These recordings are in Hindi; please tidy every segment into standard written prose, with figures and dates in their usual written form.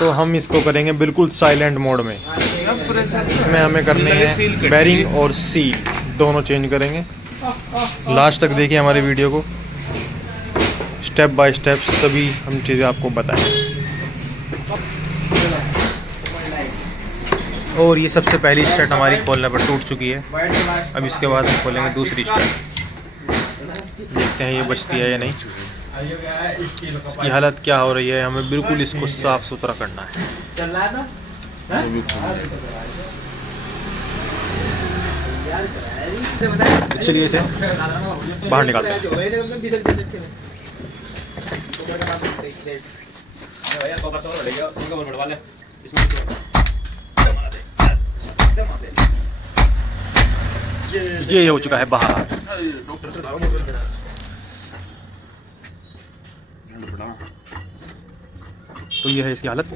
तो हम इसको करेंगे बिल्कुल साइलेंट मोड में। इसमें हमें करने हैं बेरिंग और सील, दोनों चेंज करेंगे। लास्ट तक देखिए हमारी वीडियो को, स्टेप बाय स्टेप सभी हम चीज़ें आपको बताएंगे। और ये सबसे पहली स्टेट हमारी खोलने पर टूट चुकी है। अब इसके बाद हम खोलेंगे दूसरी स्टेट, देखते हैं ये बचती है या नहीं, इसकी हालत क्या हो रही है। हमें बिल्कुल इसको साफ सुथरा करना है। चलिए इसे बाहर निकालते हैं। ये हो चुका है बाहर। तो ये है इसकी हालत।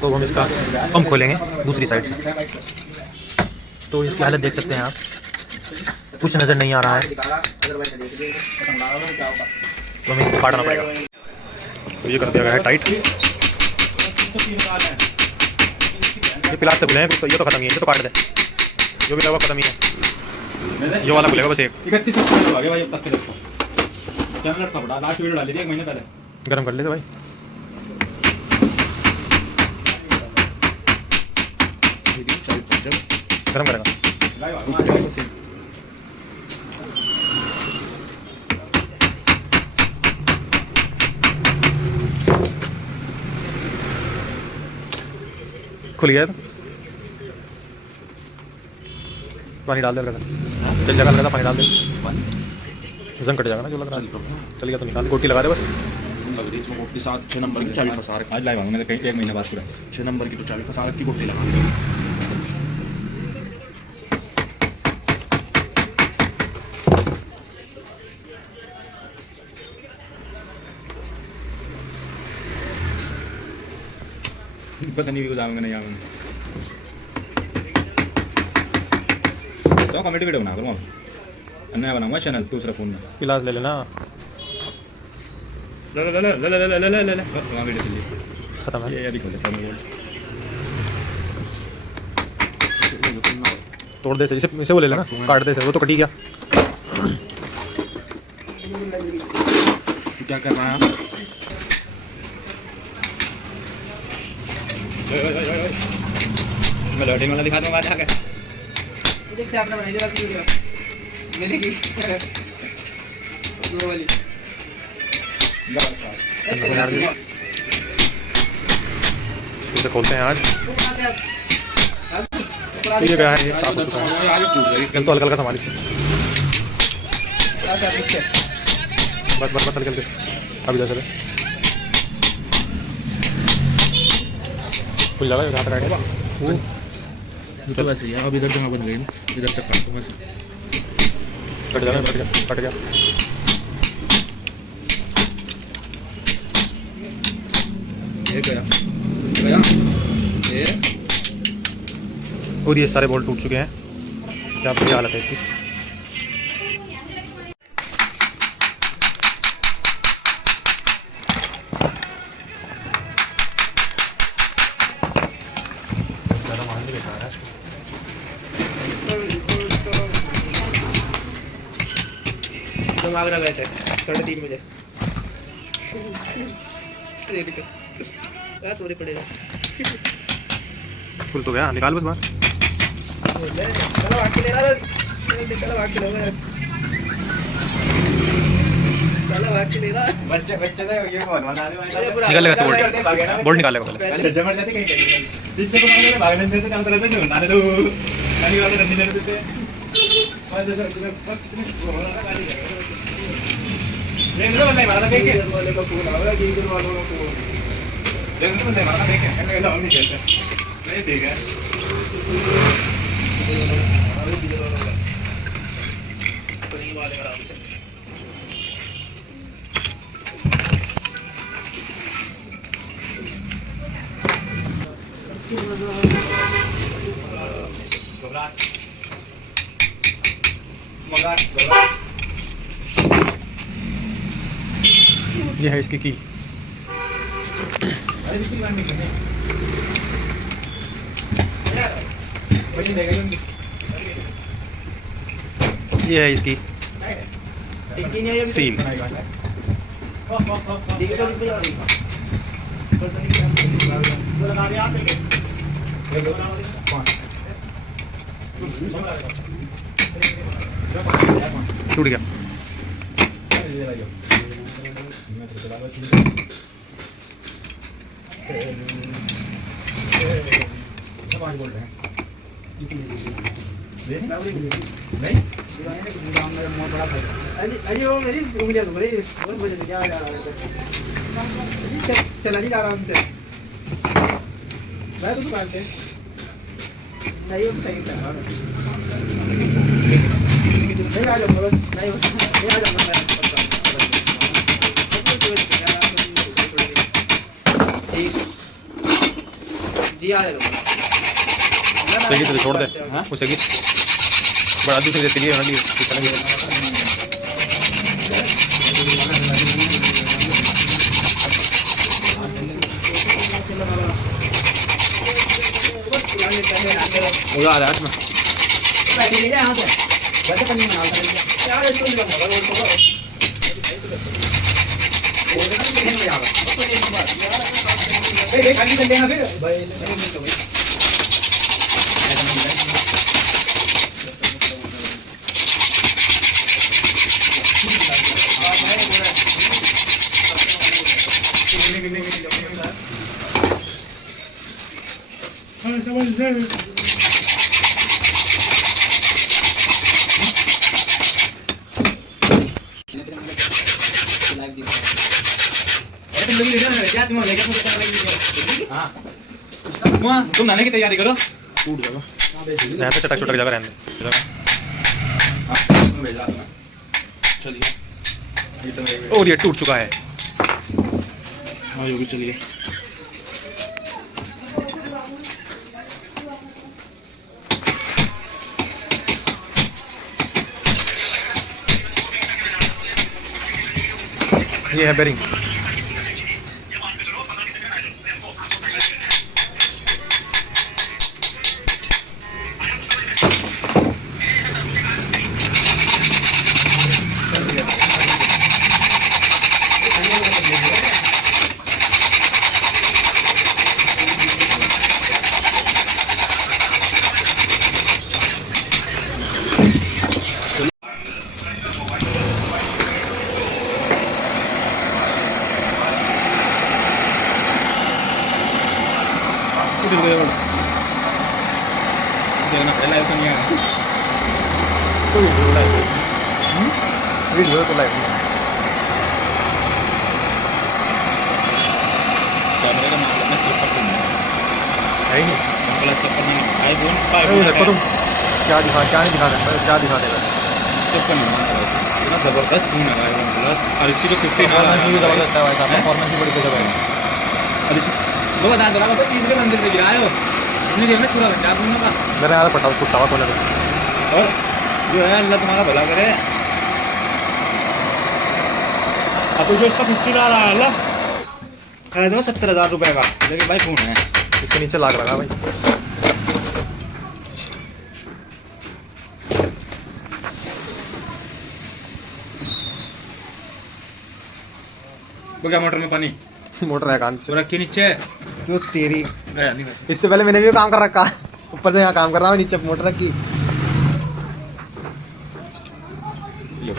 तो हम इसका पंप खोलेंगे दूसरी साइड से। तो इसकी हालत देख सकते हैं आप, कुछ नज़र नहीं आ रहा है, तो हमें इसको काटना पड़ेगा। तो ये कर दिया गया है टाइट। ये प्लास से खुले हैं, तो ये तो खत्म ही है, ये तो काट दे, जो भी लगा खत्म ही है। ये वाला खुलेगा बस एक। 31 अक्टूबर आ गया भाई, अब तक के दोस्तों क्या मिनट का पड़ा, लास्ट वीडियो डाली थी 1 महीने पहले। गरम कर लेते भाई। गरम करेगा। खुल गया तो पानी डाल दे, चल जाएगा, लगा पानी डाल दे, जंग कट जाएगा ना जो लग रहा है। चल गया तो निकाल, गोटी लगा दे बस। लग रही इसमें गोटी 6 नंबर की चाबी फंसा रखी, आज लाइव आऊंगा मैं कहीं 1 महीने बाद पूरा 6 नंबर की तो चाबी फंसा रखी, गोटी लगा। पता नहीं भी जाऊंगा नहीं आऊंगा तो कमेटी वीडियो बना करूँगा, नया बनाऊंगा चैनल दूसरा फ़ोन में। इलाज ले लेना, ले ले ले ले ले ले ले ले ले ले वहाँ वीडियो चलिए खत्म है। ये अभी खोले तोड़ दे, इसे वो ले लेना, काट दे, वो तो कटी गया। क्या कर रहा है मैं लौटिंग वाला दिखा दूंगा जाके। देख से आपने बनाई थी वीडियो मिलेगी वो वाली। इसे खोलते हैं आज। ये क्या है, साफ हो चुका है, तो हल्का हल्का संभाल बस बस बस हल्के हल्के। अभी इधर चले, खुल जाएगा यहाँ तक आएगा। ये तो वैसे ही है, अब इधर जगह बन गई ना, इधर तक काट दो बस। कट जाना, कट गया, कट गया। ये गया गया ये, और ये सारे बोल्ट टूट चुके हैं। क्या बुरी हालत है इसकी। तुम आगरा गए थे 3:30 बजे, चोरी पड़ेगा। खुल तो गया, निकाल बस बाहर। बच्चे बच्चे तो ये कौन बना रहे भाई, निकालेगा से बोल्ट, बोल्ट निकालेगा पहले। जबरदस्ती कहीं कहीं जिससे को मांगने भागने देते काम करते जो नाने तो नानी वाले रंडी ले देते और जैसे देख लो नहीं मारा देख के वाले का फोन आया कि इधर वालों का फोन देख लो नहीं मारा देख के मैं लाऊं नहीं कहते नहीं ठीक है। तो ये वाले आराम से ये है इसकी की। ये है इसकी सील। टूट गया। अजी वो मेरी उंगलियां दुख रही उस वजह से क्या आ रहा है चला नहीं आराम से मैं तो दुकान पे नहीं वो सही था नहीं आ जाऊंगा बस नहीं आ जाऊंगा मैं जी आ जाऊंगा सही तरह छोड़ दे उसे की बड़ा दूसरी देती है ना उड़ा में तुम नहाने की तैयारी करो। टूट जाएगा यहाँ पे चटक चटक जाएगा रहने चलिए और ये टूट चुका है। हाँ योगी चलिए। ये है बेरिंग। वीडियो तो लाइव कैमरे का मतलब में स्लिपर से नहीं है ही नहीं। गलत स्लिपर नहीं आईफोन देखो तुम क्या नहीं दिखा रहे क्या दिखा देगा स्लिपर नहीं इतना जबरदस्त फोन है आईफोन प्लस और इसकी जो 15 जबरदस्त है भाई साहब परफॉर्मेंस भी बड़ी गजब है। और इसको वो बता दो ना तीसरे मंदिर से गिराए हो इतनी देर में छुड़ा बच्चा आप दोनों का मेरा यार पटाव छुट्टा हुआ कोने और जो है अल्लाह तुम्हारा भला करे। अब तो जो इसका 15 आ रहा है अल्लाह खरीद दो 70,000 रुपए का लेकिन भाई फोन है इसके नीचे लाग लगा भाई। वो क्या मोटर में पानी मोटर है कान तो रखी नीचे जो तेरी गया नहीं वैसे। इससे पहले मैंने भी काम कर रखा ऊपर से यहाँ काम कर रहा हूँ नीचे मोटर रखी।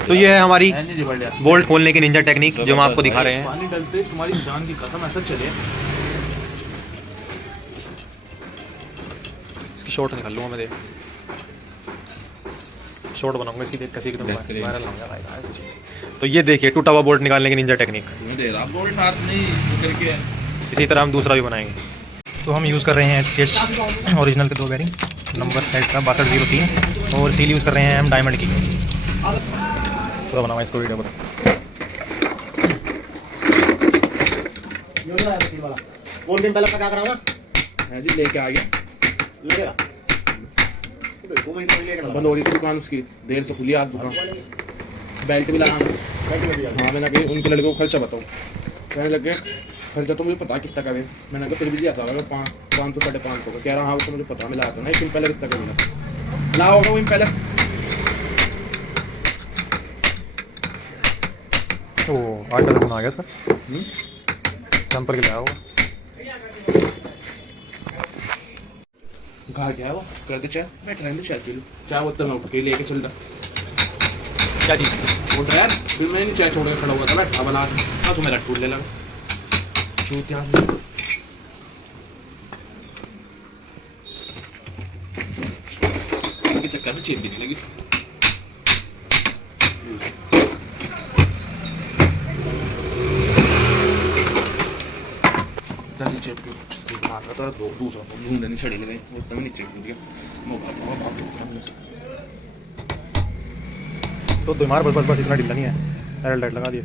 तो ये है हमारी बोल्ट खोलने की निंजा टेक्निक जो हम आपको दिखा रहे हैं। पानी डलते तुम्हारी जान की कसम ऐसा चले इसकी शॉर्ट निकाल लूँगा मैं देख शॉर्ट बनाऊंगा इसी कैसे एकदम वायरल होगा भाई ऐसी चीज़। तो ये देखिए टूटा हुआ बोल्ट निकालने की निंजा टेक्निक। बोल्ट हाथ नहीं करके इसी तरह हम दूसरा भी बनाएंगे। तो हम यूज़ कर रहे हैं SKH ओरिजिनल के 2 बेरिंग नंबर है इसका 6203 और सील यूज़ कर रहे हैं हम डायमंड की। पूरा बनावा इसको वीडियो को। बोल दिन पहले क्या कराऊंगा जी लेके आ गया लगेगा बंद हो रही थी दुकान उसकी देर से खुली आज दुकान बेल्ट भी लगा, हाँ मैंने कहा उनके लड़के को खर्चा बताओ, कहने लगे खर्चा तो मुझे पता कितना का है, मैंने कहा फिर भी ऐसा लगा 500 550 का, कह रहा हाँ वो तो मुझे पता, मैं लाया था ना एक दिन पहले कितना का मिला ला होगा वो पहले। ओ 8 का आ गया सर, जंपर के लिए होगा। कहा गया वो करते चाय, बैठ रहने दो, चाय पी लो, चाय वो तो मैं उठ के लेके चलता। क्या चीज़? उठ रहा यार, फिर मैं नहीं चाय छोड़ के खड़ा हुआ था, बैठा बना हाँ तो मेरा टूटने लगा चूत यहाँ के चक्कर में चेप भी नहीं लगी। चेप के से मार रहा था, दूसरा फोन ढूंढने नहीं छड़ी लगे, वो तब नीचे गिर गया मोबाइल तो तुम्हारे बस इतना ढीला नहीं है, एल लाइट लगा दिए।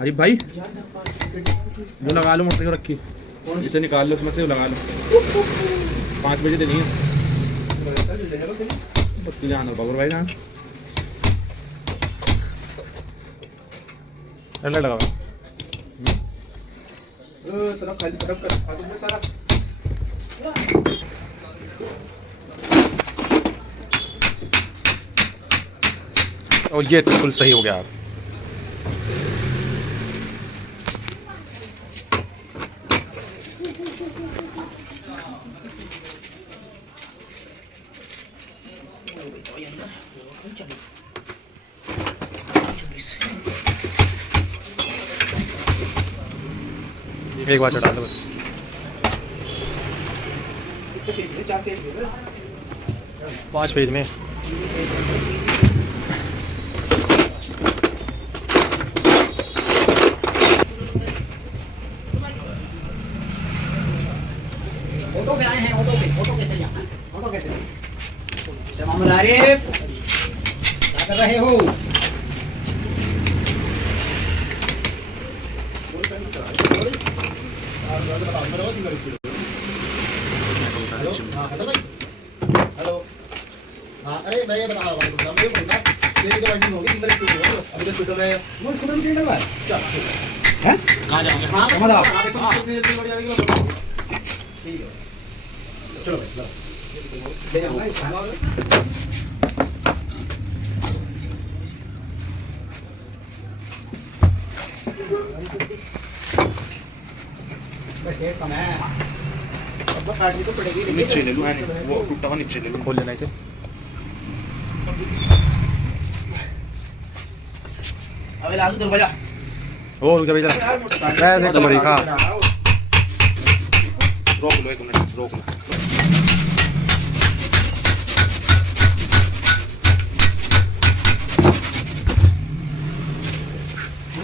अरे भाई वो लगा लो, मोटर को रखी इसे निकाल लो उसमें से, लगा लो 5 बजे देनी है बत्ती जाना बाबूर भाई जान एल लाइट लगा सारा खाली तरफ कर आ तुम सारा। और ये बिल्कुल सही हो गया आप। एक बार चढ़ा दो बस। 5 पेज में ऑटो पे आए हैं, ऑटो कैसे जाना है? ऑटो कैसे? मोहम्मद आरिफ क्या कर रहे हो? हेलो हाँ, अरे मैं ये बता रहा हूँ तुम मुझे बोलना तेरी तो वाइंडिंग होगी किधर क्यों हो अभी तो स्कूटर में वो स्कूटर में कितना है चल हैं कहां जाओगे हां हमारा देखो कितनी जल्दी बढ़ जाएगी ठीक है चलो भाई ले आओ बस ये कम है अब काटनी तो पड़ेगी नीचे ले लो, वो टूटा हुआ नीचे ले लो, खोल लेना इसे। अबे लाजू दरवाजा ओ रुक जा बेटा, ऐसे तो बड़ी खा रोक लो 1 मिनट रोक लो।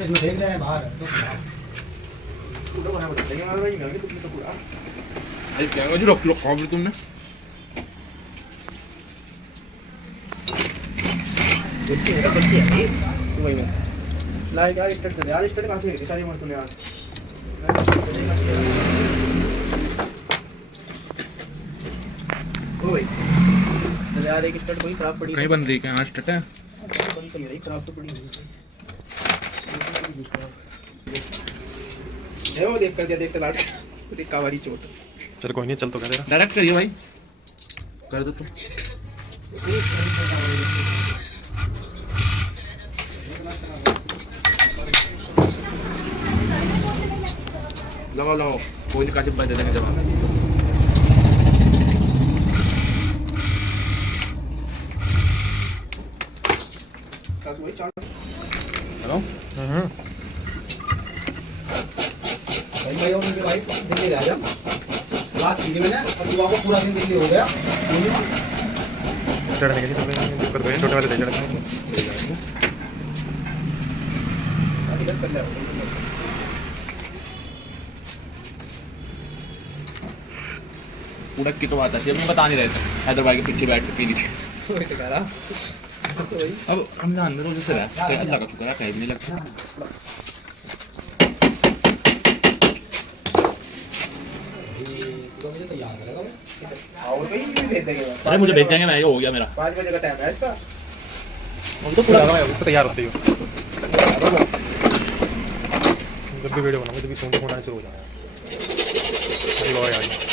इसमें देख रहे हैं बाहर तो पूरा बना बताइए यार भाई मैं तुमने तो पूरा अरे क्या हो जो रोक लो खा भी तुमने गलती है तू वही में लाइक यार स्टार्ट कर यार, स्टार्ट कहां से हुई सारी मत तूने यार ओ भाई चल यार एक स्टार्ट कोई खराब पड़ी कहीं बन रही क्या? 8 है बंद तो नहीं रही, खराब तो पड़ी हुई है वो देख कर दिया, देख से लाट देख कावारी चोट। चल कोई नहीं, चल तो कह तेरा। डायरेक्ट करिए भाई, कर दो तुम। लगाओ लगाओ, कोई नहीं काशिफ भाई दे देंगे जवाब। हेलो भाई और उनके भाई दिल्ली आ जा बात की मैंने, और सुबह को पूरा दिन दिल्ली हो गया चढ़ने के लिए सब दिक्कत कोई छोटे वाले दे चढ़ने बस कर ले उड़क की तो बात है, मैं बता नहीं रहे थे हैदराबाद के पीछे बैठ के पी लीजिए। वही तो कह रहा अब रमजान में रोजे से रहा है, अल्लाह का शुक्र है कहीं भी नहीं लगता। तो मुझे तैयार करेगा वो। और कहीं भी भेज देंगे अरे मुझे भेज देंगे, मैं ये हो गया मेरा। 5 बजे का टाइम है इसका। अभी तो पूरा उसको तैयार होती हो जब भी वीडियो बनाऊंगा जब भी फोन आना शुरू हो जाएगा। अरे वाह यार